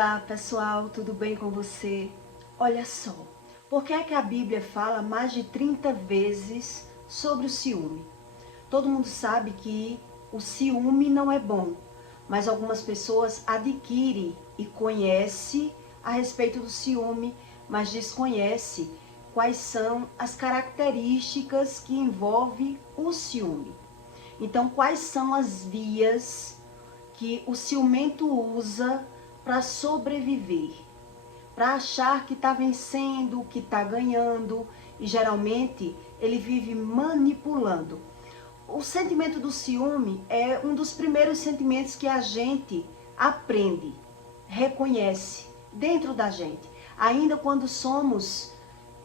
Olá pessoal, tudo bem com você? Olha só, por que é que a Bíblia fala mais de 30 vezes sobre o ciúme? Todo mundo sabe que o ciúme não é bom, mas algumas pessoas adquirem e conhecem a respeito do ciúme, mas desconhecem quais são as características que envolvem o ciúme. Então, quais são as vias que o ciumento usa para sobreviver, para achar que está vencendo, que está ganhando, e geralmente ele vive manipulando. O sentimento do ciúme é um dos primeiros sentimentos que a gente aprende, reconhece dentro da gente, ainda quando somos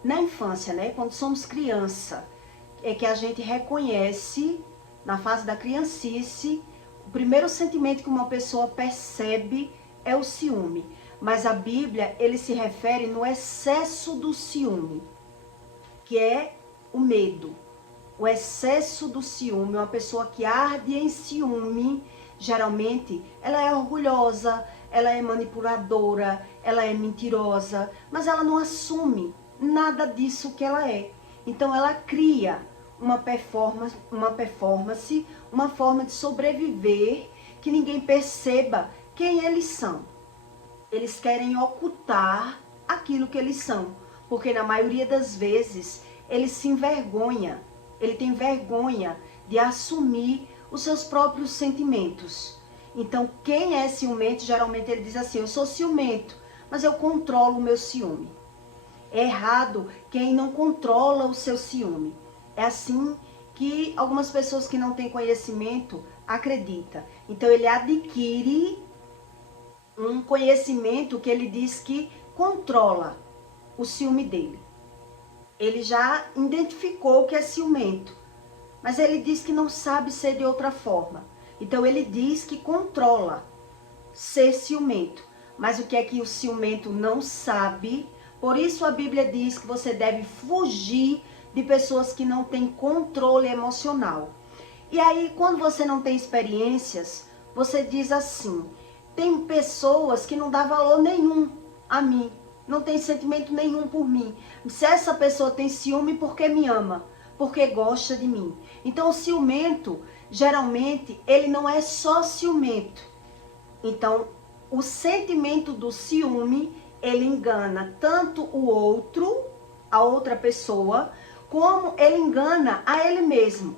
na infância, né? Quando somos criança, é que a gente reconhece na fase da criancice. O primeiro sentimento que uma pessoa percebe é o ciúme, mas a Bíblia, ele se refere no excesso do ciúme, que é o medo. O excesso do ciúme, uma pessoa que arde em ciúme, geralmente, ela é orgulhosa, ela é manipuladora, ela é mentirosa, mas ela não assume nada disso que ela é. Então ela cria uma performance, uma forma de sobreviver que ninguém perceba quem eles são. Eles querem ocultar aquilo que eles são, porque na maioria das vezes ele se envergonha, ele tem vergonha de assumir os seus próprios sentimentos. Então, quem é ciumento, geralmente ele diz assim: eu sou ciumento, mas eu controlo o meu ciúme. É errado quem não controla o seu ciúme. É assim que algumas pessoas que não têm conhecimento acreditam. Então, ele adquire um conhecimento que ele diz que controla o ciúme dele. Ele já identificou que é ciumento, mas ele diz que não sabe ser de outra forma. Então ele diz que controla ser ciumento. Mas o que é que o ciumento não sabe? Por isso a Bíblia diz que você deve fugir de pessoas que não têm controle emocional. E aí, quando você não tem experiências, você diz assim: tem pessoas que não dão valor nenhum a mim, não tem sentimento nenhum por mim. Se essa pessoa tem ciúme, porque me ama, porque gosta de mim. Então o ciumento, geralmente, ele não é só ciumento. Então, o sentimento do ciúme, ele engana tanto o outro, a outra pessoa, como ele engana a ele mesmo.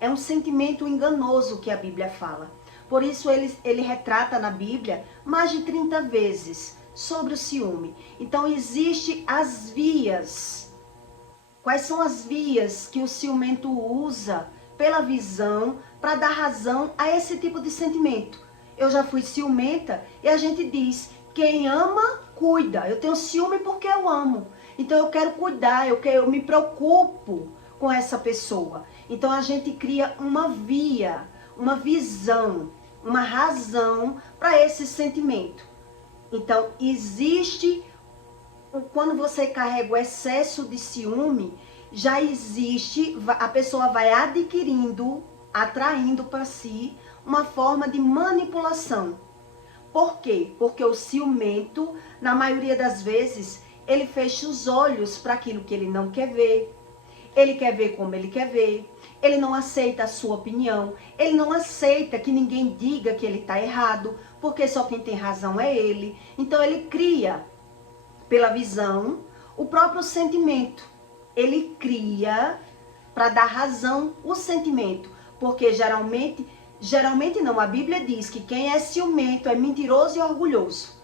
É um sentimento enganoso que a Bíblia fala. Por isso ele retrata na Bíblia mais de 30 vezes sobre o ciúme. Então existem as vias. Quais são as vias que o ciumento usa pela visão para dar razão a esse tipo de sentimento? Eu já fui ciumenta e a gente diz: quem ama, cuida. Eu tenho ciúme porque eu amo. Então eu quero cuidar, eu me preocupo com essa pessoa. Então a gente cria uma via, uma visão, uma razão para esse sentimento. Então existe, quando você carrega o excesso de ciúme, já existe, a pessoa vai adquirindo, atraindo para si uma forma de manipulação. Por quê? Porque o ciumento, na maioria das vezes, ele fecha os olhos para aquilo que ele não quer ver. Ele quer ver como ele quer ver. Ele não aceita a sua opinião. Ele não aceita que ninguém diga que ele está errado, porque só quem tem razão é ele. Então ele cria, pela visão, o próprio sentimento. Ele cria para dar razão o sentimento. Porque geralmente não, a Bíblia diz que quem é ciumento é mentiroso e orgulhoso.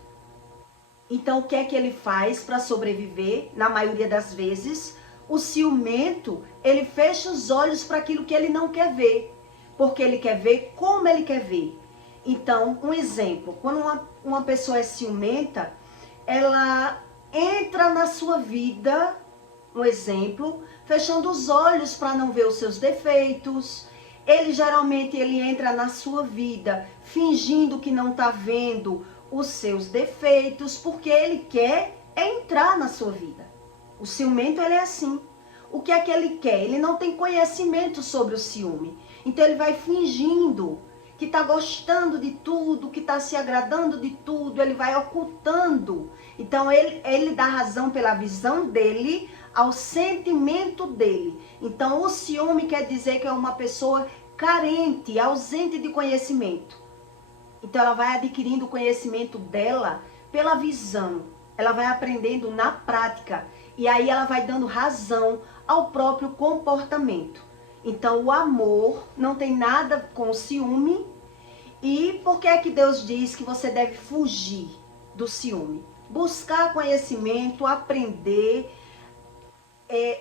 Então o que é que ele faz para sobreviver? Na maioria das vezes, o ciumento, ele fecha os olhos para aquilo que ele não quer ver, porque ele quer ver como ele quer ver. Então, um exemplo, quando uma pessoa é ciumenta, ela entra na sua vida, um exemplo, fechando os olhos para não ver os seus defeitos. Geralmente ele entra na sua vida fingindo que não está vendo os seus defeitos, porque ele quer entrar na sua vida. O ciumento, ele é assim. O que é que ele quer? Ele não tem conhecimento sobre o ciúme. Então ele vai fingindo que está gostando de tudo, que está se agradando de tudo, ele vai ocultando. Então ele dá razão pela visão dele ao sentimento dele. Então o ciúme quer dizer que é uma pessoa carente, ausente de conhecimento. Então ela vai adquirindo o conhecimento dela pela visão. Ela vai aprendendo na prática. E aí ela vai dando razão ao próprio comportamento. Então o amor não tem nada com o ciúme. E por que é que Deus diz que você deve fugir do ciúme? Buscar conhecimento, aprender,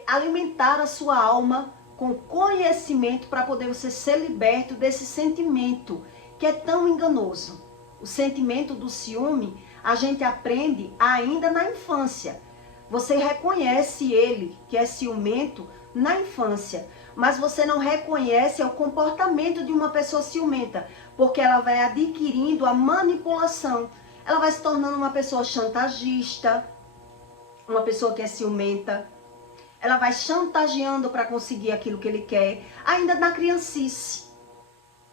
alimentar a sua alma com conhecimento para poder você ser liberto desse sentimento que é tão enganoso. O sentimento do ciúme a gente aprende ainda na infância. Você reconhece ele, que é ciumento, na infância. Mas você não reconhece o comportamento de uma pessoa ciumenta, porque ela vai adquirindo a manipulação. Ela vai se tornando uma pessoa chantagista, uma pessoa que é ciumenta. Ela vai chantageando para conseguir aquilo que ele quer, ainda na criancice.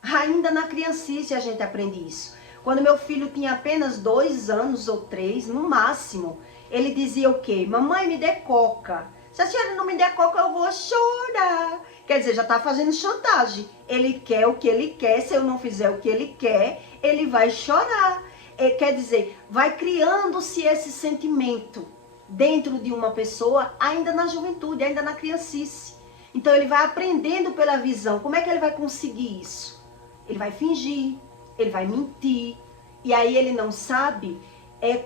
Ainda na criancice a gente aprende isso. Quando meu filho tinha apenas 2 anos ou 3, no máximo, ele dizia o quê? Mamãe, me dê coca. Se a senhora não me der coca, eu vou chorar. Quer dizer, já está fazendo chantagem. Ele quer o que ele quer. Se eu não fizer o que ele quer, ele vai chorar. Quer dizer, vai criando-se esse sentimento dentro de uma pessoa, ainda na juventude, ainda na criancice. Então ele vai aprendendo pela visão. Como é que ele vai conseguir isso? Ele vai fingir, ele vai mentir. E aí ele não sabe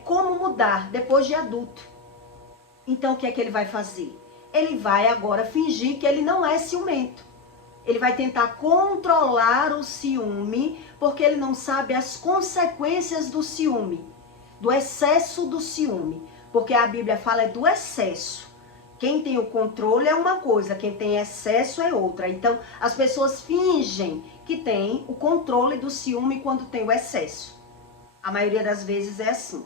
como mudar depois de adulto. Então o que é que ele vai fazer? Ele vai agora fingir que ele não é ciumento. Ele vai tentar controlar o ciúme, porque ele não sabe as consequências do ciúme, do excesso do ciúme. Porque a Bíblia fala do excesso. Quem tem o controle é uma coisa, quem tem excesso é outra. Então, as pessoas fingem que tem o controle do ciúme quando tem o excesso. A maioria das vezes é assim.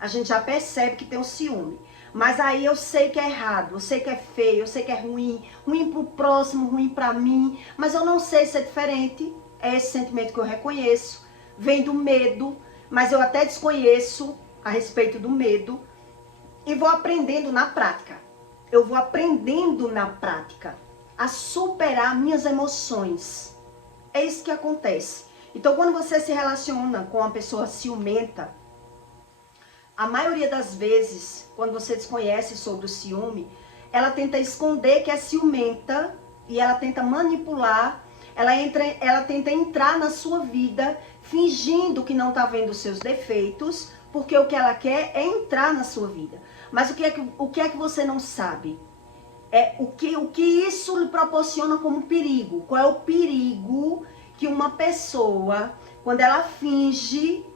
A gente já percebe que tem o ciúme. Mas aí eu sei que é errado, eu sei que é feio, eu sei que é ruim. Ruim pro próximo, ruim pra mim. Mas eu não sei se é diferente. É esse sentimento que eu reconheço. Vem do medo, mas eu até desconheço a respeito do medo. E vou aprendendo na prática. Eu vou aprendendo na prática a superar minhas emoções. É isso que acontece. Então, quando você se relaciona com uma pessoa ciumenta, a maioria das vezes, quando você desconhece sobre o ciúme, ela tenta esconder que é ciumenta e ela tenta manipular, ela tenta entrar na sua vida fingindo que não está vendo os seus defeitos, porque o que ela quer é entrar na sua vida. Mas o que é que você não sabe? O que isso lhe proporciona como perigo. Qual é o perigo que uma pessoa, quando ela finge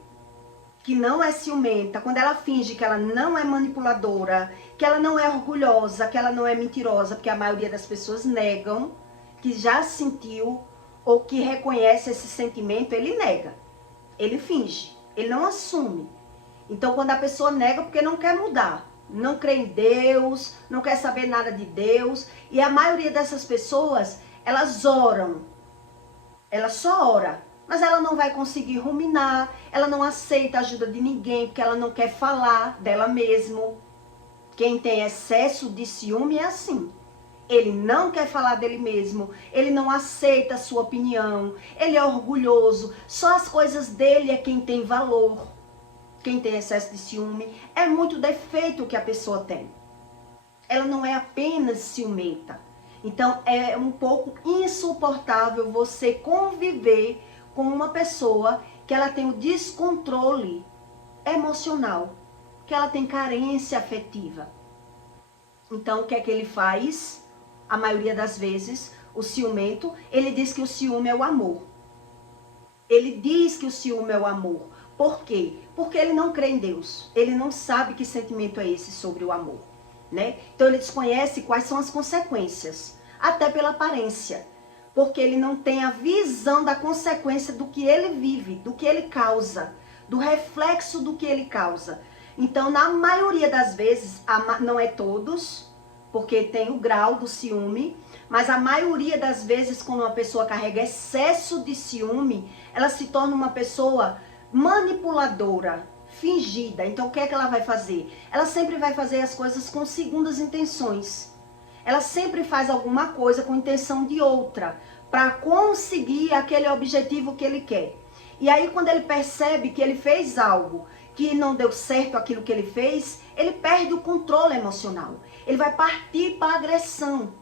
que não é ciumenta, quando ela finge que ela não é manipuladora, que ela não é orgulhosa, que ela não é mentirosa, porque a maioria das pessoas negam, que já sentiu ou que reconhece esse sentimento, ele nega. Ele finge, ele não assume. Então, quando a pessoa nega, porque não quer mudar, não crê em Deus, não quer saber nada de Deus. E a maioria dessas pessoas, elas oram. Ela só ora, mas ela não vai conseguir ruminar, ela não aceita a ajuda de ninguém, porque ela não quer falar dela mesmo. Quem tem excesso de ciúme é assim. Ele não quer falar dele mesmo, ele não aceita a sua opinião, ele é orgulhoso, só as coisas dele é quem tem valor. Quem tem excesso de ciúme é muito defeito que a pessoa tem. Ela não é apenas ciumenta. Então é um pouco insuportável você conviver com uma pessoa que ela tem o descontrole emocional, que ela tem carência afetiva. Então o que é que ele faz? A maioria das vezes, o ciumento, ele diz que o ciúme é o amor. Ele diz que o ciúme é o amor. Por quê? Porque ele não crê em Deus. Ele não sabe que sentimento é esse sobre o amor, né? Então ele desconhece quais são as consequências, até pela aparência. Porque ele não tem a visão da consequência do que ele vive, do que ele causa, do reflexo do que ele causa. Então, na maioria das vezes, não é todos, porque tem o grau do ciúme, mas a maioria das vezes quando uma pessoa carrega excesso de ciúme, ela se torna uma pessoa manipuladora, fingida. Então o que é que ela vai fazer? Ela sempre vai fazer as coisas com segundas intenções. Ela sempre faz alguma coisa com intenção de outra, para conseguir aquele objetivo que ele quer. E aí quando ele percebe que ele fez algo que não deu certo aquilo que ele fez, ele perde o controle emocional. Ele vai partir para a agressão.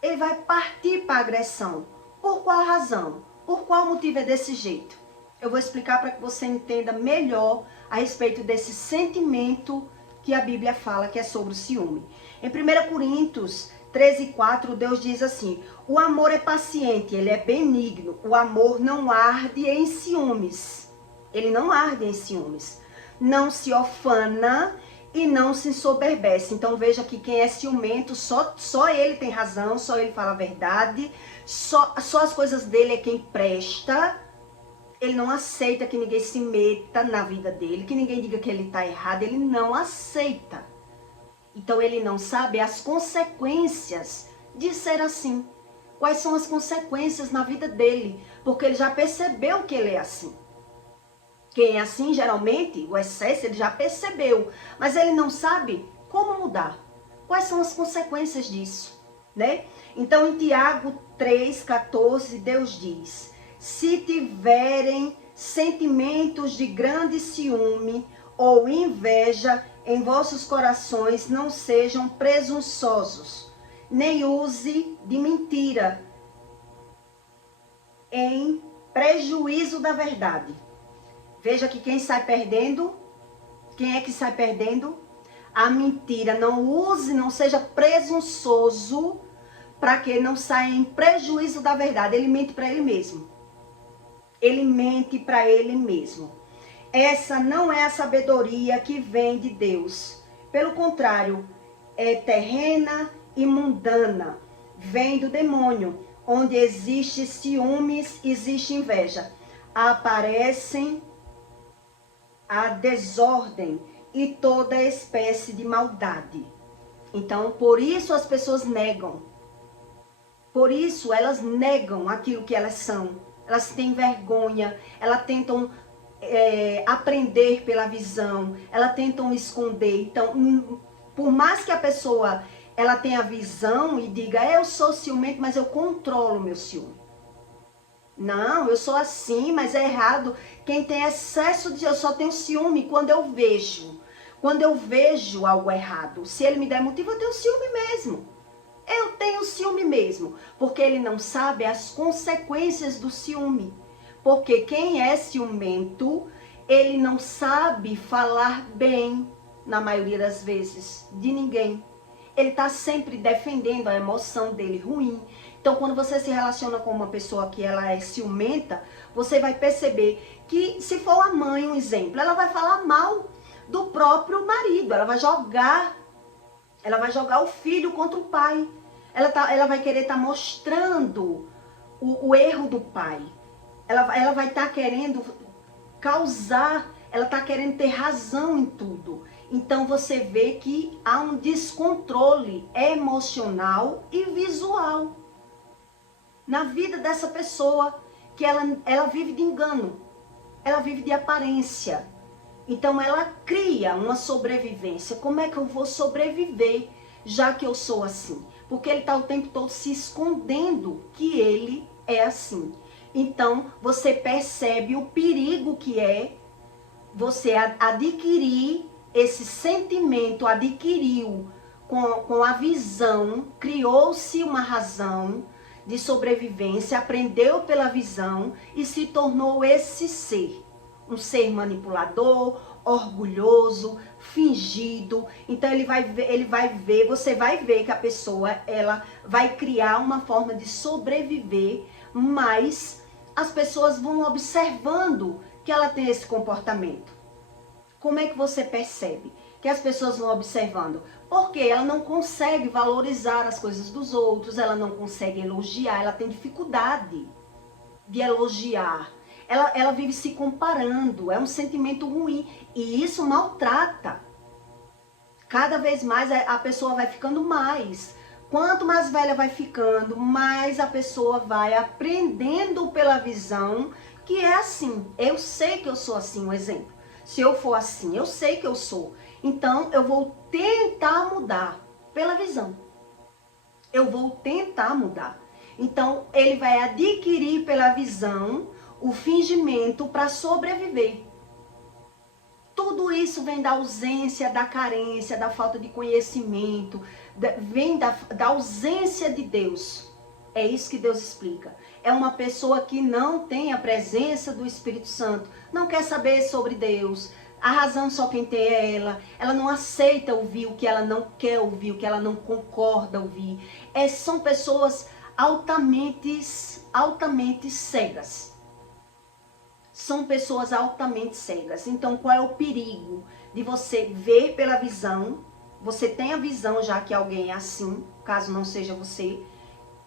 Ele vai partir para a agressão. Por qual razão? Por qual motivo é desse jeito? Eu vou explicar para que você entenda melhor a respeito desse sentimento que a Bíblia fala que é sobre o ciúme. Em 1 Coríntios 13:4, Deus diz assim: o amor é paciente, ele é benigno. O amor não arde em ciúmes. Ele não arde em ciúmes. Não se ofana e não se ensoberbece. Então veja que quem é ciumento, só ele tem razão, só ele fala a verdade, só as coisas dele é quem presta. Ele não aceita que ninguém se meta na vida dele, que ninguém diga que ele está errado, ele não aceita. Então ele não sabe as consequências de ser assim. Quais são as consequências na vida dele, porque ele já percebeu que ele é assim. Quem é assim, geralmente, o excesso, ele já percebeu, mas ele não sabe como mudar. Quais são as consequências disso, né? Então, em Tiago 3:14, Deus diz: se tiverem sentimentos de grande ciúme ou inveja em vossos corações, não sejam presunçosos, nem use de mentira em prejuízo da verdade. Veja que quem sai perdendo, quem é que sai perdendo? A mentira. Não use, não seja presunçoso, para que não saia em prejuízo da verdade. Ele mente para ele mesmo. Ele mente para ele mesmo. Essa não é a sabedoria que vem de Deus. Pelo contrário, é terrena e mundana. Vem do demônio. Onde existe ciúmes, existe inveja. Aparecem a desordem e toda espécie de maldade. Então, por isso as pessoas negam. Por isso elas negam aquilo que elas são. Elas têm vergonha, elas tentam aprender pela visão, elas tentam esconder. Então, por mais que a pessoa ela tenha visão e diga, eu sou ciumento, mas eu controlo o meu ciúme. Não, eu sou assim, mas é errado. Quem tem excesso de... Eu só tenho ciúme quando eu vejo. Quando eu vejo algo errado. Se ele me der motivo, eu tenho ciúme mesmo. Eu tenho ciúme mesmo. Porque ele não sabe as consequências do ciúme. Porque quem é ciumento, ele não sabe falar bem, na maioria das vezes, de ninguém. Ele está sempre defendendo a emoção dele ruim. Então, quando você se relaciona com uma pessoa que ela é ciumenta, você vai perceber que, se for a mãe, um exemplo, ela vai falar mal do próprio marido. Ela vai jogar o filho contra o pai. Ela vai querer estar mostrando o erro do pai. Ela vai estar querendo causar, ela está querendo ter razão em tudo. Então, você vê que há um descontrole emocional e visual na vida dessa pessoa, que ela vive de engano, ela vive de aparência. Então ela cria uma sobrevivência. Como é que eu vou sobreviver, já que eu sou assim? Porque ele está o tempo todo se escondendo que ele é assim. Então você percebe o perigo que é você adquirir esse sentimento, adquiriu com a visão, criou-se uma razão de sobrevivência, aprendeu pela visão e se tornou esse ser. Um ser manipulador, orgulhoso, fingido. Então ele vai ver, você vai ver que a pessoa, ela vai criar uma forma de sobreviver, mas as pessoas vão observando que ela tem esse comportamento. Como é que você percebe que as pessoas vão observando? Porque ela não consegue valorizar as coisas dos outros, ela não consegue elogiar, ela tem dificuldade de elogiar. Ela vive se comparando, é um sentimento ruim e isso maltrata. Cada vez mais a pessoa vai ficando mais. Quanto mais velha vai ficando, mais a pessoa vai aprendendo pela visão que é assim. Eu sei que eu sou assim, um exemplo. Se eu for assim, eu sei que eu sou. Então, eu vou tentar mudar pela visão. Eu vou tentar mudar. Então, ele vai adquirir pela visão o fingimento para sobreviver. Tudo isso vem da ausência, da carência, da falta de conhecimento, vem da ausência de Deus. É isso que Deus explica. É uma pessoa que não tem a presença do Espírito Santo, não quer saber sobre Deus. A razão só quem tem é ela. Ela não aceita ouvir o que ela não quer ouvir, o que ela não concorda ouvir. São pessoas altamente cegas. São pessoas altamente cegas. Então, qual é o perigo de você ver pela visão? Você tem a visão já que alguém é assim, caso não seja você,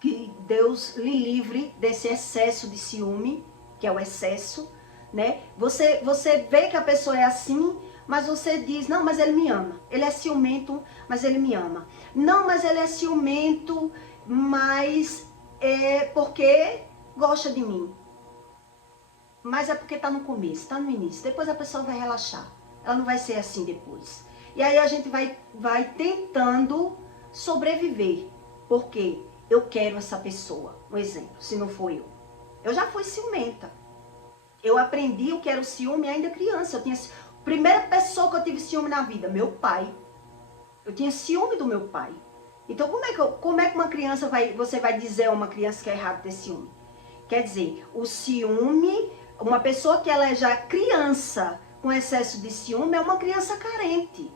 que Deus lhe livre desse excesso de ciúme, que é o excesso, né? Você vê que a pessoa é assim, mas você diz, não, mas ele me ama. Ele é ciumento, mas ele me ama. Não, mas ele é ciumento, mas é porque gosta de mim. Mas é porque tá no começo, tá no início. Depois a pessoa vai relaxar. Ela não vai ser assim depois. E aí a gente vai tentando sobreviver. Porque eu quero essa pessoa. Um exemplo, se não for eu. Eu já fui ciumenta. Eu aprendi o que era o ciúme ainda criança. A primeira pessoa que eu tive ciúme na vida, meu pai. Eu tinha ciúme do meu pai. Então como é que uma criança você vai dizer a uma criança que é errado ter ciúme? Quer dizer, o ciúme, uma pessoa que ela é já criança com excesso de ciúme, é uma criança carente.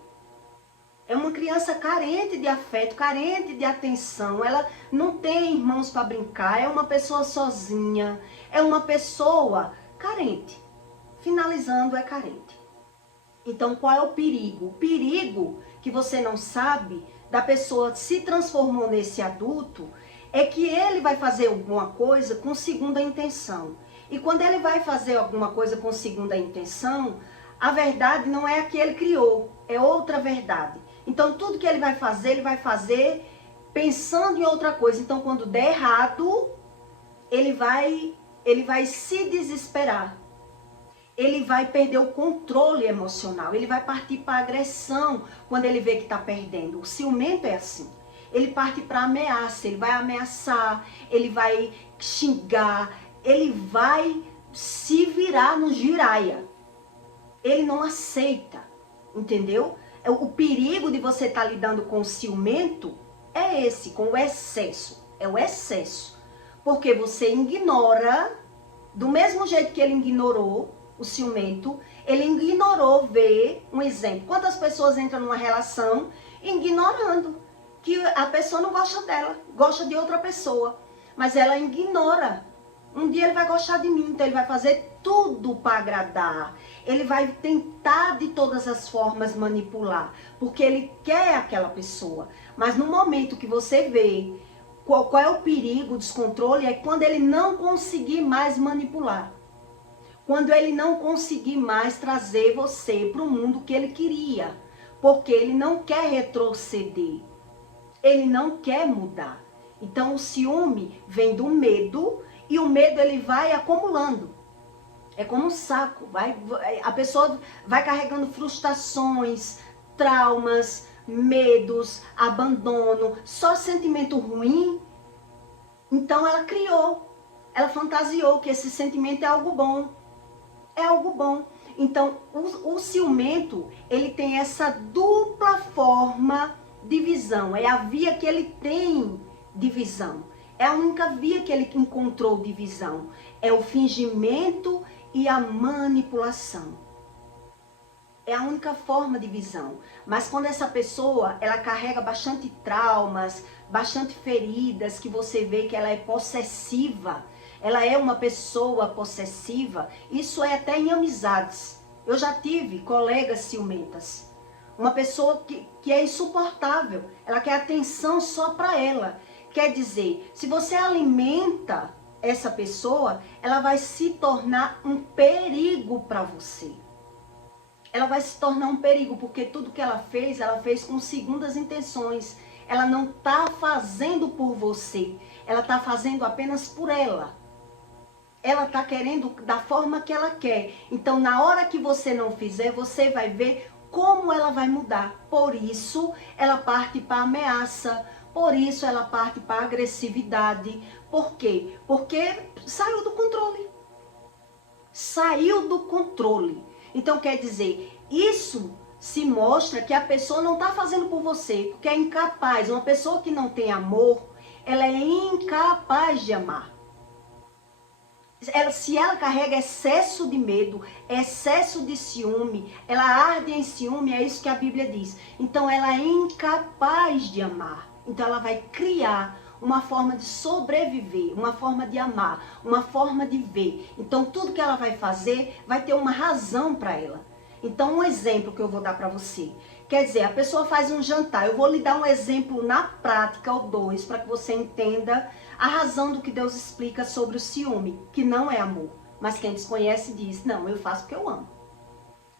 É uma criança carente de afeto, carente de atenção. Ela não tem irmãos para brincar, é uma pessoa sozinha, é uma pessoa carente. Finalizando, é carente. Então, qual é o perigo? O perigo que você não sabe da pessoa se transformou nesse adulto é que ele vai fazer alguma coisa com segunda intenção. E quando ele vai fazer alguma coisa com segunda intenção, a verdade não é a que ele criou, é outra verdade. Então, tudo que ele vai fazer pensando em outra coisa. Então, quando der errado, ele vai se desesperar. Ele vai perder o controle emocional. Ele vai partir para agressão quando ele vê que está perdendo. O ciumento é assim. Ele parte para ameaça, ele vai ameaçar, ele vai xingar, ele vai se virar no giraia. Ele não aceita, entendeu? O perigo de você estar lidando com o ciumento é esse, com o excesso. É o excesso. Porque você ignora, do mesmo jeito que ele ignorou o ciumento, ele ignorou ver um exemplo. Quantas pessoas entram numa relação ignorando que a pessoa não gosta dela, gosta de outra pessoa, mas ela ignora. Um dia ele vai gostar de mim, então ele vai fazer tudo para agradar. Ele vai tentar de todas as formas manipular, porque ele quer aquela pessoa. Mas no momento que você vê qual é o perigo, o descontrole, é quando ele não conseguir mais manipular. Quando ele não conseguir mais trazer você para o mundo que ele queria. Porque ele não quer retroceder. Ele não quer mudar. Então o ciúme vem do medo e o medo ele vai acumulando. É como um saco. A pessoa vai carregando frustrações, traumas, medos, abandono, só sentimento ruim. Então ela criou, ela fantasiou que esse sentimento é algo bom. É algo bom. Então, o ciumento, ele tem essa dupla forma de visão. É a via que ele tem de visão. É a única via que ele encontrou de visão. É o fingimento e a manipulação. É a única forma de visão. Mas quando essa pessoa, ela carrega bastante traumas, bastante feridas, que você vê que ela é possessiva, ela é uma pessoa possessiva, isso é até em amizades. Eu já tive colegas ciumentas. Uma pessoa que é insuportável, ela quer atenção só para ela. Quer dizer, se você alimenta essa pessoa, ela vai se tornar um perigo para você. ela vai se tornar um perigo, porque tudo que ela fez com segundas intenções. Ela não está fazendo por você, ela está fazendo apenas por ela. Ela está querendo da forma que ela quer. Então, na hora que você não fizer, você vai ver como ela vai mudar. Por isso, ela parte para ameaça. Por isso, ela parte para agressividade. Por quê? Porque saiu do controle. Saiu do controle. Então, quer dizer, isso se mostra que a pessoa não está fazendo por você, porque é incapaz. Uma pessoa que não tem amor, ela é incapaz de amar. Se ela carrega excesso de medo, excesso de ciúme, ela arde em ciúme, é isso que a Bíblia diz. Então ela é incapaz de amar. Então ela vai criar uma forma de sobreviver, uma forma de amar, uma forma de ver. Então tudo que ela vai fazer vai ter uma razão para ela. Então um exemplo que eu vou dar para você. Quer dizer, a pessoa faz um jantar. Eu vou lhe dar um exemplo na prática, ou dois, para que você entenda a razão do que Deus explica sobre o ciúme, que não é amor. Mas quem desconhece diz, não, eu faço porque eu amo.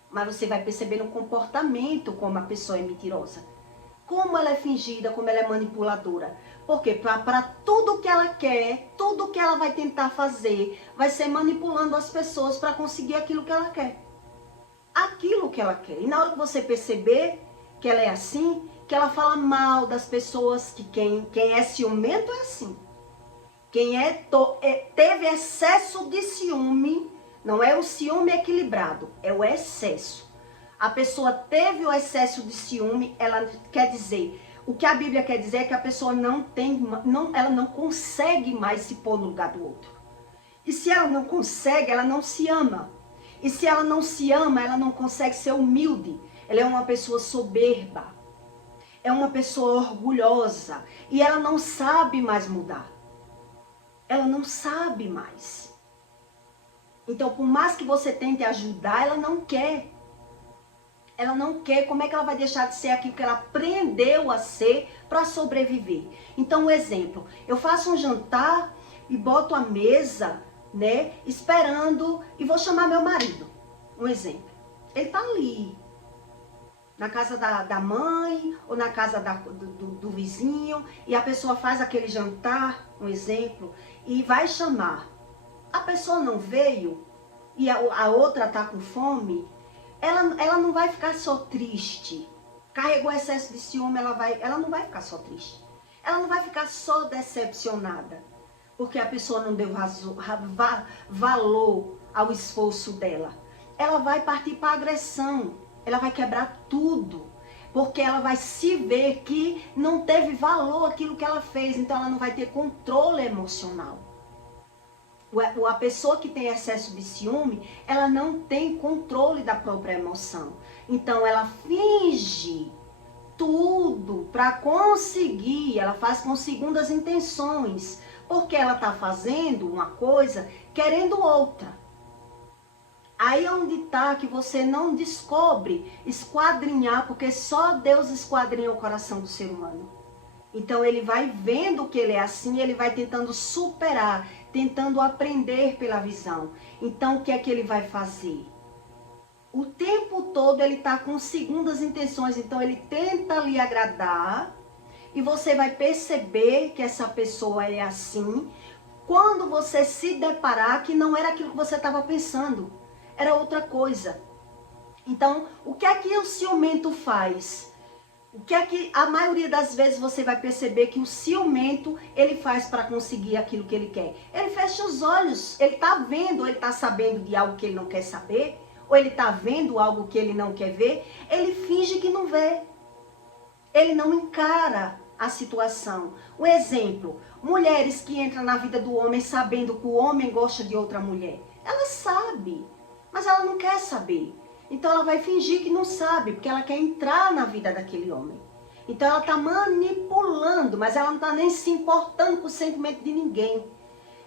Mas você vai perceber no comportamento como a pessoa é mentirosa. Como ela é fingida, como ela é manipuladora. Porque para tudo que ela quer, tudo que ela vai tentar fazer, vai ser manipulando as pessoas para conseguir aquilo que ela quer. Aquilo que ela quer. E na hora que você perceber que ela é assim, que ela fala mal das pessoas, que quem é ciumento é assim. Quem teve excesso de ciúme, não é o ciúme equilibrado, é o excesso. A pessoa teve o excesso de ciúme, ela quer dizer, o que a Bíblia quer dizer é que a pessoa ela não consegue mais se pôr no lugar do outro. E se ela não consegue, ela não se ama. E se ela não se ama, ela não consegue ser humilde. Ela é uma pessoa soberba. É uma pessoa orgulhosa. E ela não sabe mais mudar. Ela não sabe mais. Então, por mais que você tente ajudar, ela não quer. Ela não quer. Como é que ela vai deixar de ser aquilo que ela aprendeu a ser para sobreviver? Então, um exemplo. Eu faço um jantar e boto a mesa, né, esperando, e vou chamar meu marido. Um exemplo. Ele tá ali. Na casa da mãe, ou na casa do vizinho, e a pessoa faz aquele jantar, um exemplo, e vai chamar. A pessoa não veio, e a outra tá com fome, ela não vai ficar só triste. Carregou excesso de ciúme, ela não vai ficar só triste. Ela não vai ficar só decepcionada, porque a pessoa não deu valor ao esforço dela. Ela vai partir para agressão. Ela vai quebrar tudo, porque ela vai se ver que não teve valor aquilo que ela fez, então ela não vai ter controle emocional. A pessoa que tem excesso de ciúme, ela não tem controle da própria emoção. Então ela finge tudo para conseguir, ela faz com segundas intenções, porque ela está fazendo uma coisa querendo outra. Aí é onde está que você não descobre esquadrinhar, porque só Deus esquadrinha o coração do ser humano. Então ele vai vendo que ele é assim, ele vai tentando superar, tentando aprender pela visão. Então o que é que ele vai fazer? O tempo todo ele está com segundas intenções, então ele tenta lhe agradar, e você vai perceber que essa pessoa é assim, quando você se deparar que não era aquilo que você estava pensando. Era outra coisa. Então, o que é que o ciumento faz? O que é que a maioria das vezes você vai perceber que o ciumento ele faz para conseguir aquilo que ele quer? Ele fecha os olhos, ele está vendo, ele está sabendo de algo que ele não quer saber, ou ele está vendo algo que ele não quer ver, ele finge que não vê. Ele não encara a situação. Um exemplo, mulheres que entram na vida do homem sabendo que o homem gosta de outra mulher. Ela sabe. Mas ela não quer saber. Então ela vai fingir que não sabe, porque ela quer entrar na vida daquele homem. Então ela está manipulando, mas ela não está nem se importando com o sentimento de ninguém.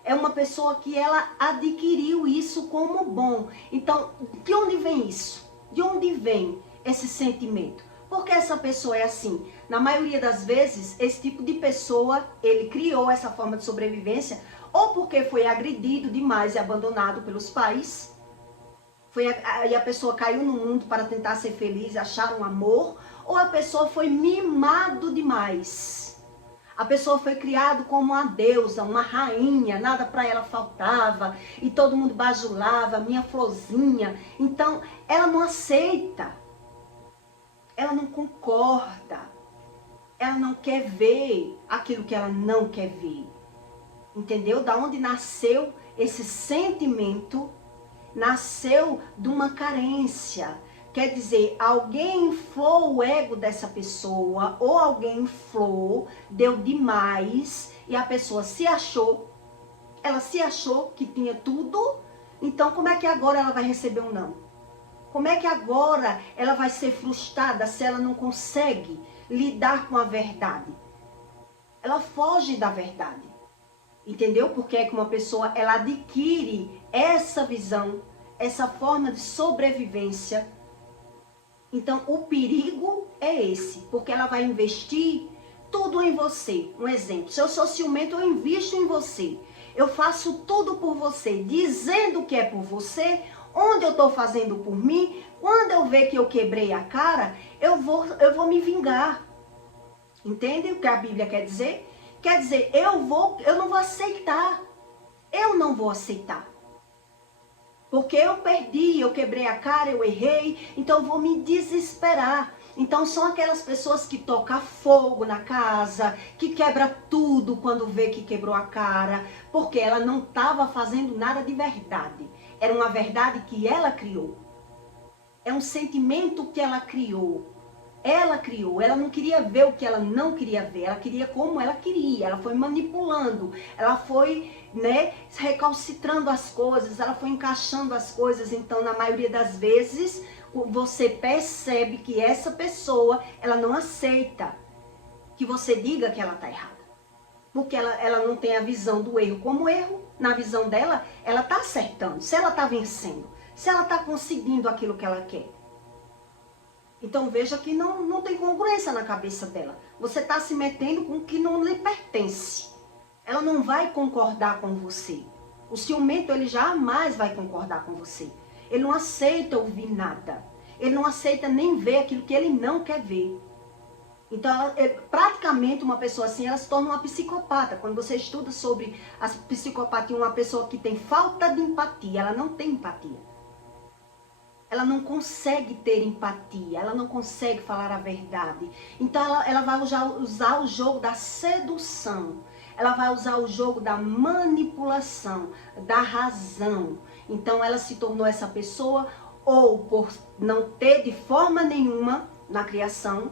É uma pessoa que ela adquiriu isso como bom. Então, de onde vem isso? De onde vem esse sentimento? Porque essa pessoa é assim. Na maioria das vezes, esse tipo de pessoa, ele criou essa forma de sobrevivência, ou porque foi agredido demais e abandonado pelos pais, E a pessoa caiu no mundo para tentar ser feliz, achar um amor, ou a pessoa foi mimado demais. A pessoa foi criada como uma deusa, uma rainha, nada para ela faltava, e todo mundo bajulava, minha florzinha. Então, ela não aceita, ela não concorda, ela não quer ver aquilo que ela não quer ver. Entendeu? Da onde nasceu esse sentimento? Nasceu de uma carência. Quer dizer, alguém inflou o ego dessa pessoa, ou alguém inflou, deu demais, e a pessoa se achou, ela se achou que tinha tudo, então como é que agora ela vai receber um não? Como é que agora ela vai ser frustrada se ela não consegue lidar com a verdade? Ela foge da verdade. Entendeu? Porque é que uma pessoa, ela adquire essa visão, essa forma de sobrevivência. Então, o perigo é esse, porque ela vai investir tudo em você. Um exemplo, se eu sou ciumento, eu invisto em você. Eu faço tudo por você, dizendo que é por você, onde eu estou fazendo por mim. Quando eu ver que eu quebrei a cara, eu vou me vingar. Entende o que a Bíblia quer dizer? Quer dizer, eu não vou aceitar. Eu não vou aceitar. Porque eu perdi, eu quebrei a cara, eu errei, então eu vou me desesperar. Então são aquelas pessoas que tocam fogo na casa, que quebra tudo quando vê que quebrou a cara, porque ela não estava fazendo nada de verdade. Era uma verdade que ela criou. É um sentimento que ela criou. Ela não queria ver o que ela não queria ver, ela queria como ela queria, ela foi manipulando, ela foi, recalcitrando as coisas, ela foi encaixando as coisas. Então, na maioria das vezes, você percebe que essa pessoa, ela não aceita que você diga que ela está errada, porque ela não tem a visão do erro como erro. Na visão dela, ela está acertando, se ela está vencendo, se ela está conseguindo aquilo que ela quer. Então veja que não tem congruência na cabeça dela. Você está se metendo com o que não lhe pertence. Ela não vai concordar com você. O ciumento, ele jamais vai concordar com você. Ele não aceita ouvir nada. Ele não aceita nem ver aquilo que ele não quer ver. Então, praticamente uma pessoa assim, ela se torna uma psicopata. Quando você estuda sobre a psicopatia, uma pessoa que tem falta de empatia, ela não tem empatia. Ela não consegue ter empatia, ela não consegue falar a verdade. Então ela vai usar o jogo da sedução, ela vai usar o jogo da manipulação, da razão. Então ela se tornou essa pessoa, ou por não ter de forma nenhuma na criação,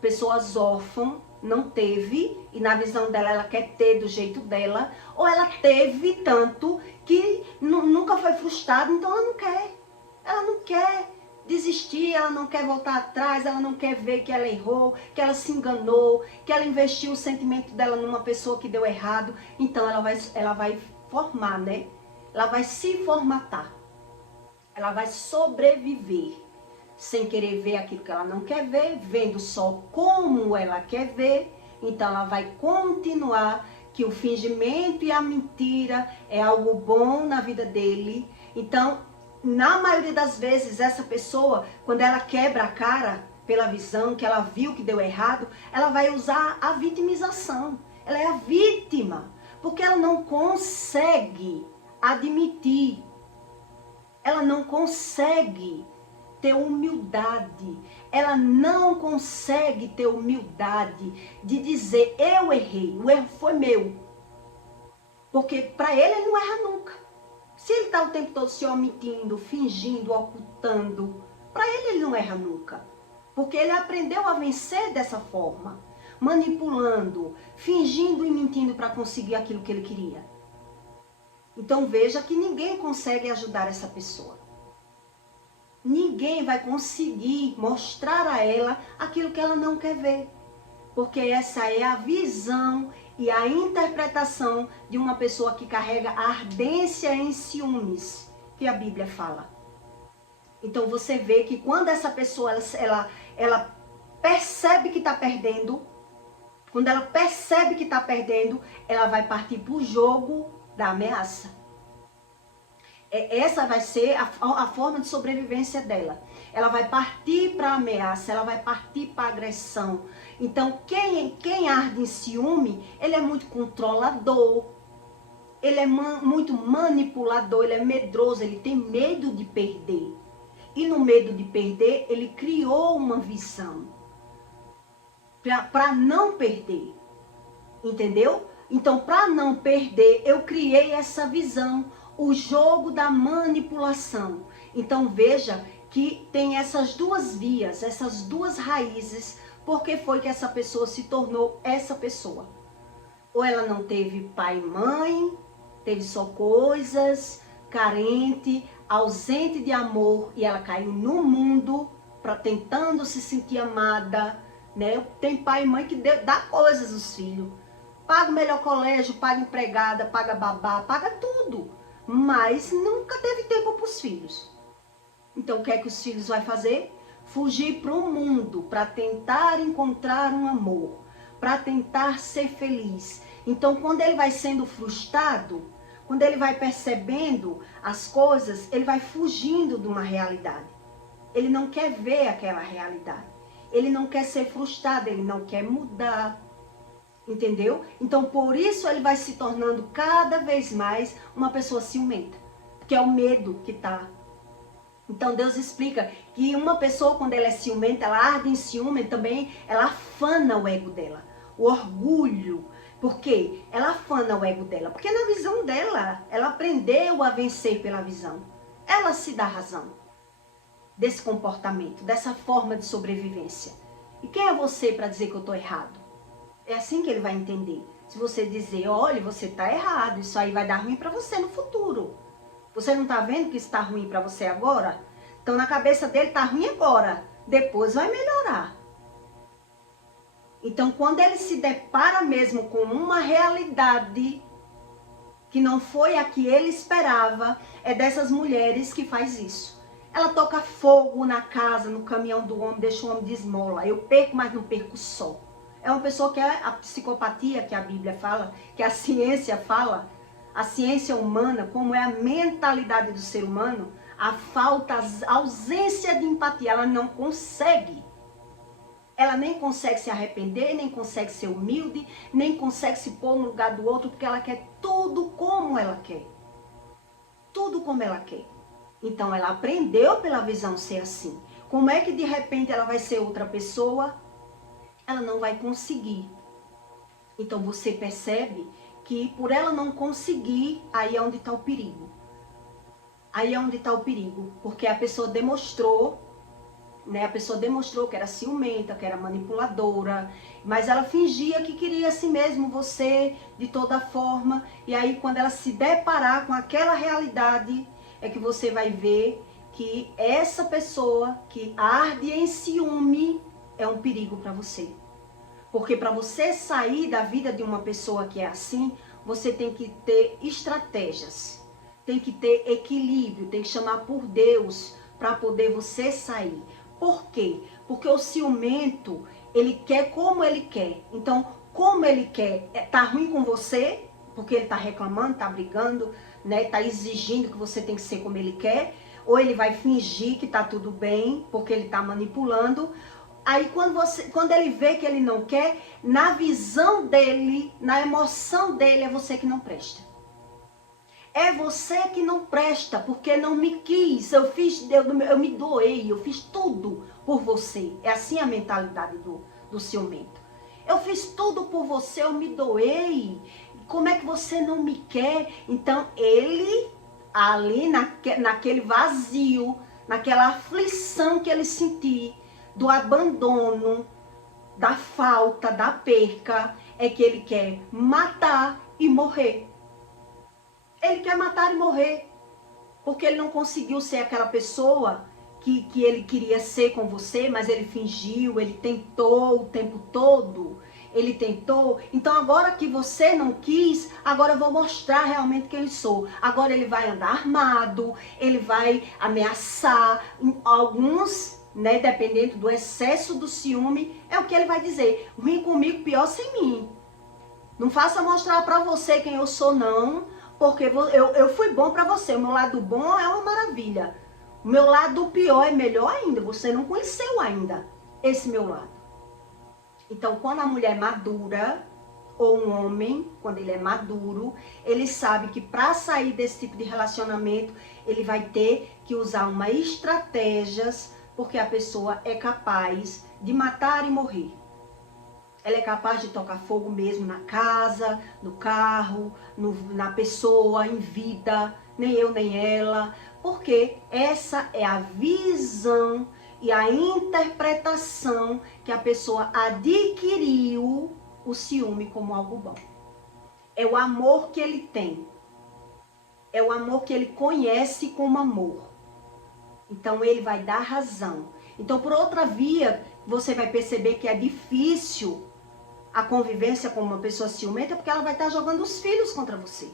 pessoas órfãs, não teve, e na visão dela ela quer ter do jeito dela, ou ela teve tanto que nunca foi frustrada, então ela não quer. Ela não quer desistir, ela não quer voltar atrás, ela não quer ver que ela errou, que ela se enganou, que ela investiu o sentimento dela numa pessoa que deu errado. Então ela vai formar, Ela vai se formatar. Ela vai sobreviver, sem querer ver aquilo que ela não quer ver, vendo só como ela quer ver. Então ela vai continuar que o fingimento e a mentira é algo bom na vida dele. Então, na maioria das vezes, essa pessoa, quando ela quebra a cara pela visão, que ela viu que deu errado, ela vai usar a vitimização. Ela é a vítima, porque ela não consegue admitir. Ela não consegue ter humildade. Ela não consegue ter humildade de dizer, eu errei, o erro foi meu. Porque para ele não erra nunca. Se ele está o tempo todo se omitindo, fingindo, ocultando, para ele não erra nunca. Porque ele aprendeu a vencer dessa forma, manipulando, fingindo e mentindo para conseguir aquilo que ele queria. Então veja que ninguém consegue ajudar essa pessoa. Ninguém vai conseguir mostrar a ela aquilo que ela não quer ver. Porque essa é a visão e a interpretação de uma pessoa que carrega ardência em ciúmes, que a Bíblia fala. Então você vê que quando essa pessoa ela percebe que está perdendo, quando ela percebe que está perdendo, ela vai partir para o jogo da ameaça. Essa vai ser a forma de sobrevivência dela. Ela vai partir para a ameaça, ela vai partir para a agressão. Então, quem arde em ciúme, ele é muito controlador, ele é muito manipulador, ele é medroso, ele tem medo de perder. E no medo de perder, ele criou uma visão para não perder. Entendeu? Então, para não perder, eu criei essa visão, o jogo da manipulação. Então, veja que tem essas duas vias, essas duas raízes, porque foi que essa pessoa se tornou essa pessoa. Ou ela não teve pai e mãe, teve só coisas, carente, ausente de amor, e ela caiu no mundo tentando se sentir amada, né? Tem pai e mãe que dá coisas aos filhos. Paga o melhor colégio, paga empregada, paga babá, paga tudo. Mas nunca teve tempo para os filhos. Então o que é que os filhos vão fazer? Fugir para o mundo, para tentar encontrar um amor, para tentar ser feliz. Então quando ele vai sendo frustrado, quando ele vai percebendo as coisas, ele vai fugindo de uma realidade. Ele não quer ver aquela realidade. Ele não quer ser frustrado, ele não quer mudar. Entendeu? Então, por isso ele vai se tornando cada vez mais uma pessoa ciumenta. Porque é o medo que tá. Então, Deus explica que uma pessoa, quando ela é ciumenta, ela arde em ciúme também, ela afana o ego dela. O orgulho. Por quê? Ela afana o ego dela. Porque na visão dela, ela aprendeu a vencer pela visão. Ela se dá razão desse comportamento, dessa forma de sobrevivência. E quem é você para dizer que eu estou errado? É assim que ele vai entender. Se você dizer, olha, você está errado, isso aí vai dar ruim para você no futuro. Você não está vendo que isso está ruim para você agora? Então na cabeça dele está ruim agora, depois vai melhorar. Então quando ele se depara mesmo com uma realidade que não foi a que ele esperava, é dessas mulheres que faz isso. Ela toca fogo na casa, no caminhão do homem, deixa o homem de esmola. Eu perco, mas não perco só. É uma pessoa que é a psicopatia que a Bíblia fala, que a ciência fala, a ciência humana, como é a mentalidade do ser humano, a falta, a ausência de empatia, ela não consegue. Ela nem consegue se arrepender, nem consegue ser humilde, nem consegue se pôr no lugar do outro, porque ela quer tudo como ela quer. Tudo como ela quer. Então ela aprendeu pela visão ser assim. Como é que de repente ela vai ser outra pessoa? Ela não vai conseguir. Então você percebe que por ela não conseguir, aí é onde está o perigo. Aí é onde está o perigo. Porque a pessoa demonstrou, né? A pessoa demonstrou que era ciumenta, que era manipuladora, mas ela fingia que queria assim mesmo você de toda forma. E aí quando ela se deparar com aquela realidade, é que você vai ver que essa pessoa que arde em ciúme é um perigo para você. Porque para você sair da vida de uma pessoa que é assim, você tem que ter estratégias, tem que ter equilíbrio, tem que chamar por Deus para poder você sair. Por quê? Porque o ciumento, ele quer como ele quer. Então, como ele quer, tá ruim com você, porque ele tá reclamando, tá brigando, né, tá exigindo que você tem que ser como ele quer, ou ele vai fingir que tá tudo bem, porque ele tá manipulando. Aí quando ele vê que ele não quer, na visão dele, na emoção dele, é você que não presta. É você que não presta, porque não me quis, eu me doei, eu fiz tudo por você. É assim a mentalidade do ciumento. Eu fiz tudo por você, eu me doei. Como é que você não me quer? Então ele, ali naquele vazio, naquela aflição que ele sentia, do abandono, da falta, da perca, é que ele quer matar e morrer. Ele quer matar e morrer, porque ele não conseguiu ser aquela pessoa que ele queria ser com você, mas ele fingiu, ele tentou o tempo todo, ele tentou. Então agora que você não quis, agora eu vou mostrar realmente quem eu sou. Agora ele vai andar armado, ele vai ameaçar alguns, né, dependendo do excesso do ciúme, é o que ele vai dizer: ruim comigo, pior sem mim. Não faça mostrar pra você quem eu sou, não. porque eu fui bom para você. O meu lado bom é uma maravilha. O meu lado pior é melhor ainda. Você não conheceu ainda esse meu lado. Então, quando a mulher é madura, ou um homem, quando ele é maduro, ele sabe que para sair desse tipo de relacionamento, ele vai ter que usar uma estratégias, porque a pessoa é capaz de matar e morrer. Ela é capaz de tocar fogo mesmo na casa, no carro, na pessoa, em vida, nem eu nem ela, porque essa é a visão e a interpretação que a pessoa adquiriu o ciúme como algo bom. É o amor que ele tem. É o amor que ele conhece como amor. Então ele vai dar razão. Então, por outra via, você vai perceber que é difícil a convivência com uma pessoa ciumenta, porque ela vai estar jogando os filhos contra você.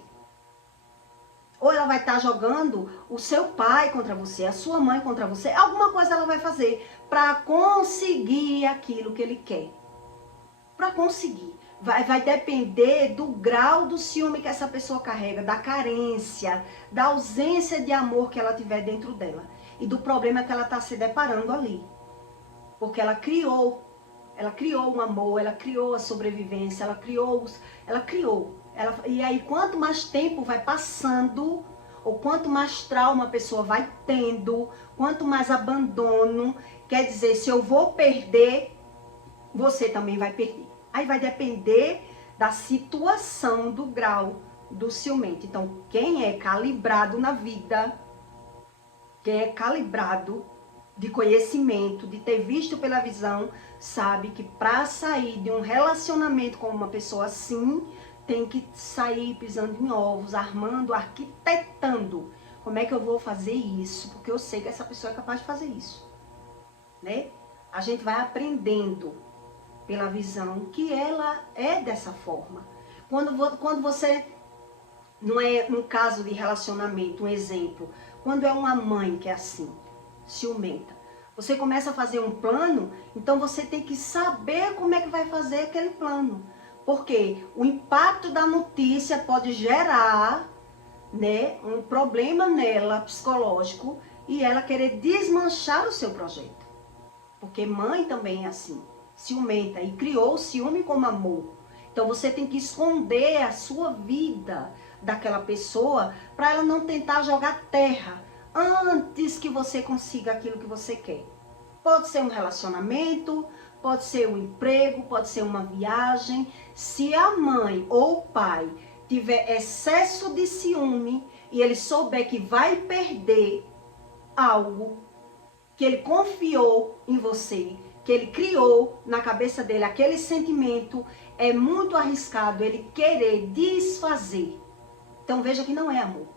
Ou ela vai estar jogando o seu pai contra você, a sua mãe contra você. Alguma coisa ela vai fazer para conseguir aquilo que ele quer. Para conseguir. Vai depender do grau do ciúme que essa pessoa carrega, da carência, da ausência de amor que ela tiver dentro dela. E do problema que ela está se deparando ali. Porque ela criou um amor, ela criou a sobrevivência, e aí, quanto mais tempo vai passando, ou quanto mais trauma a pessoa vai tendo, quanto mais abandono, quer dizer, se eu vou perder, você também vai perder. Aí vai depender da situação, do grau do ciumento. Então, quem é calibrado na vida, quem é calibrado de conhecimento, de ter visto pela visão, sabe que para sair de um relacionamento com uma pessoa assim, tem que sair pisando em ovos, armando, arquitetando. Como é que eu vou fazer isso? Porque eu sei que essa pessoa é capaz de fazer isso, né? A gente vai aprendendo pela visão que ela é dessa forma. Quando você, não é um caso de relacionamento, um exemplo, quando é uma mãe que é assim, ciumenta, você começa a fazer um plano, então você tem que saber como é que vai fazer aquele plano. Porque o impacto da notícia pode gerar, né, um problema nela, psicológico, e ela querer desmanchar o seu projeto. Porque mãe também é assim, ciumenta, e criou o ciúme como amor. Então você tem que esconder a sua vida daquela pessoa para ela não tentar jogar terra antes que você consiga aquilo que você quer. Pode ser um relacionamento, pode ser um emprego, pode ser uma viagem. Se a mãe ou o pai tiver excesso de ciúme e ele souber que vai perder algo que ele confiou em você, que ele criou na cabeça dele, aquele sentimento, é muito arriscado ele querer desfazer. Então veja que não é amor.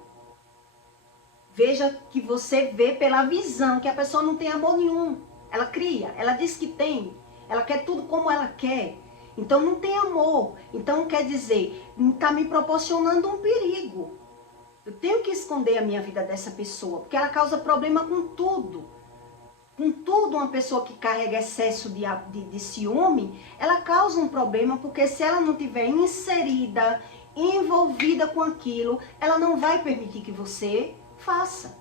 Veja que você vê pela visão que a pessoa não tem amor nenhum. Ela cria, ela diz que tem, ela quer tudo como ela quer. Então não tem amor. Então quer dizer, está me proporcionando um perigo. Eu tenho que esconder a minha vida dessa pessoa, porque ela causa problema com tudo. Com tudo, uma pessoa que carrega excesso de ciúme, ela causa um problema, porque se ela não tiver inserida, envolvida com aquilo, ela não vai permitir que você faça.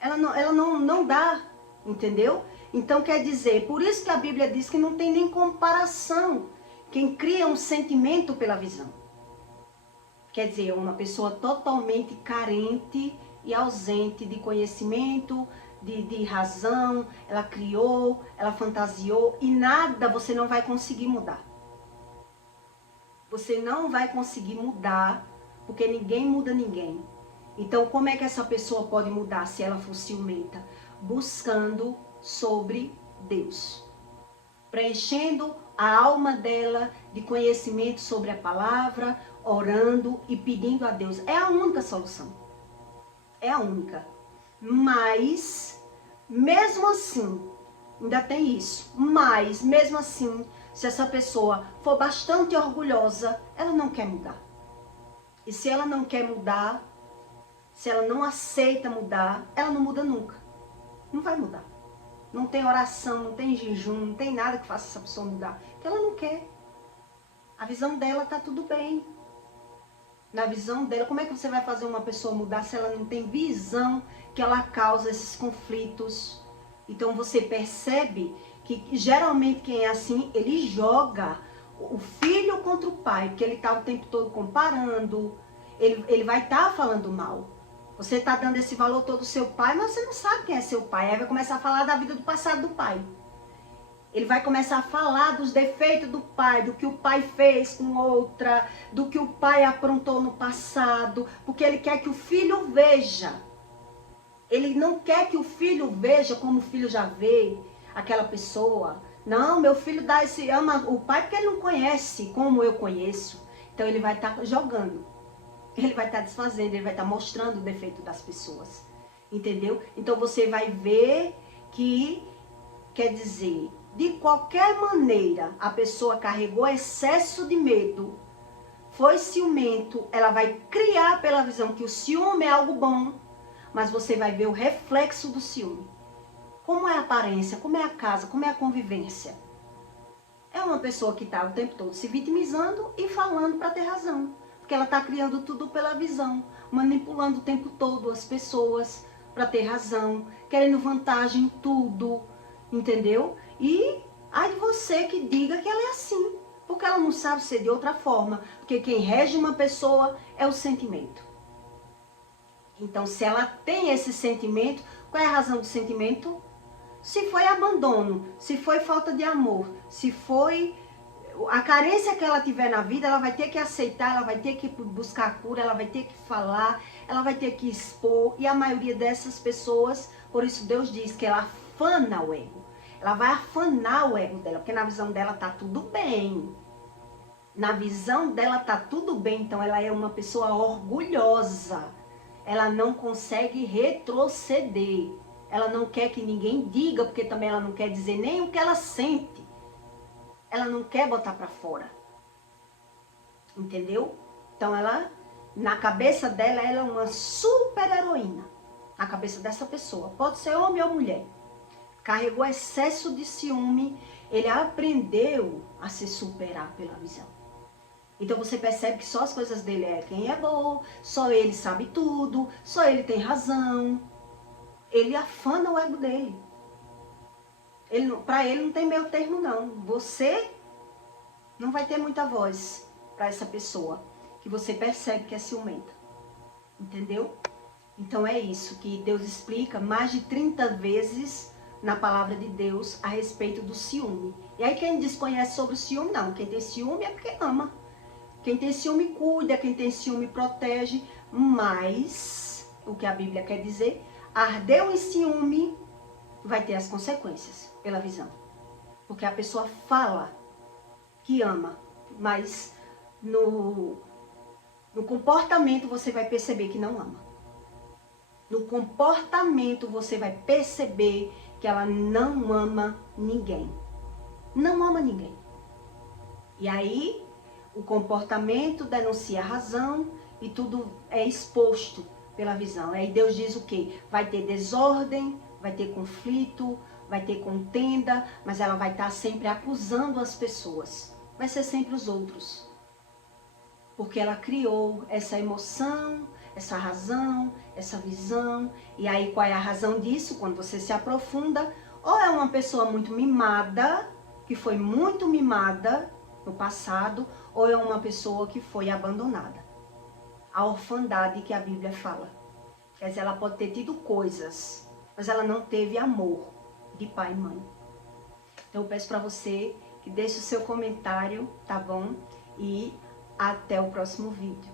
Ela não dá, entendeu? Então quer dizer, por isso que a Bíblia diz que não tem nem comparação quem cria um sentimento pela visão. Quer dizer, uma pessoa totalmente carente e ausente de conhecimento, de razão, ela criou, ela fantasiou e nada você não vai conseguir mudar. Você não vai conseguir mudar, porque ninguém muda ninguém. Então, como é que essa pessoa pode mudar se ela for ciumenta? Buscando sobre Deus. Preenchendo a alma dela de conhecimento sobre a palavra, orando e pedindo a Deus. É a única solução. É a única. Mas, mesmo assim, ainda tem isso. Mas, mesmo assim, se essa pessoa for bastante orgulhosa, ela não quer mudar. E se ela não quer mudar, se ela não aceita mudar, ela não muda nunca. Não vai mudar. Não tem oração, não tem jejum, não tem nada que faça essa pessoa mudar. Porque ela não quer. A visão dela tá tudo bem. na visão dela. Como é que você vai fazer uma pessoa mudar se ela não tem visão que ela causa esses conflitos? Então você percebe que geralmente quem é assim, ele joga o filho contra o pai, porque ele está o tempo todo comparando, ele vai estar falando mal. Você está dando esse valor todo ao seu pai, mas você não sabe quem é seu pai. Aí vai começar a falar da vida do passado do pai. Ele vai começar a falar dos defeitos do pai, do que o pai fez com outra, do que o pai aprontou no passado, porque ele quer que o filho veja. Ele não quer que o filho veja como o filho já vê aquela pessoa. Não, meu filho ama o pai porque ele não conhece como eu conheço. Então ele vai estar jogando. Ele vai estar desfazendo, ele vai estar mostrando o defeito das pessoas. Entendeu? Então você vai ver que, quer dizer, de qualquer maneira, a pessoa carregou excesso de medo, foi ciumento, ela vai criar pela visão que o ciúme é algo bom, mas você vai ver o reflexo do ciúme. Como é a aparência, como é a casa, como é a convivência. É uma pessoa que está o tempo todo se vitimizando e falando para ter razão. Porque ela está criando tudo pela visão, manipulando o tempo todo as pessoas para ter razão, querendo vantagem em tudo, entendeu? E aí você que diga que ela é assim, porque ela não sabe ser de outra forma, porque quem rege uma pessoa é o sentimento. Então, se ela tem esse sentimento, qual é a razão do sentimento? Se foi abandono, se foi falta de amor, se foi a carência que ela tiver na vida, ela vai ter que aceitar, ela vai ter que buscar a cura, ela vai ter que falar, ela vai ter que expor. E a maioria dessas pessoas, por isso Deus diz que ela afana o ego. Ela vai afanar o ego dela, porque na visão dela tá tudo bem. Na visão dela tá tudo bem, então ela é uma pessoa orgulhosa. Ela não consegue retroceder. Ela não quer que ninguém diga, porque também ela não quer dizer nem o que ela sente. Ela não quer botar pra fora. Entendeu? Então ela, na cabeça dela, ela é uma super heroína. Na cabeça dessa pessoa. Pode ser homem ou mulher. Carregou excesso de ciúme. Ele aprendeu a se superar pela visão. Então você percebe que só as coisas dele é quem é bom, só ele sabe tudo, só ele tem razão. Ele afana o ego dele. Para ele não tem meio termo não. Você não vai ter muita voz para essa pessoa que você percebe que é ciumenta. Entendeu? Então é isso que Deus explica mais de 30 vezes na palavra de Deus a respeito do ciúme. E aí quem desconhece sobre o ciúme, não. Quem tem ciúme é porque ama. Quem tem ciúme cuida, quem tem ciúme protege. Mas, o que a Bíblia quer dizer, ardeu em ciúme, vai ter as consequências pela visão. Porque a pessoa fala que ama, mas no comportamento você vai perceber que não ama. No comportamento você vai perceber que ela não ama ninguém. Não ama ninguém. E aí, o comportamento denuncia a razão e tudo é exposto pela visão. Aí Deus diz o quê? Vai ter desordem, vai ter conflito, vai ter contenda, mas ela vai estar sempre acusando as pessoas. Vai ser sempre os outros. Porque ela criou essa emoção, essa razão, essa visão. E aí qual é a razão disso? Quando você se aprofunda, ou é uma pessoa muito mimada, que foi muito mimada no passado, ou é uma pessoa que foi abandonada. A orfandade que a Bíblia fala. Quer dizer, ela pode ter tido coisas, mas ela não teve amor de pai e mãe. Então eu peço para você que deixe o seu comentário, tá bom? E até o próximo vídeo.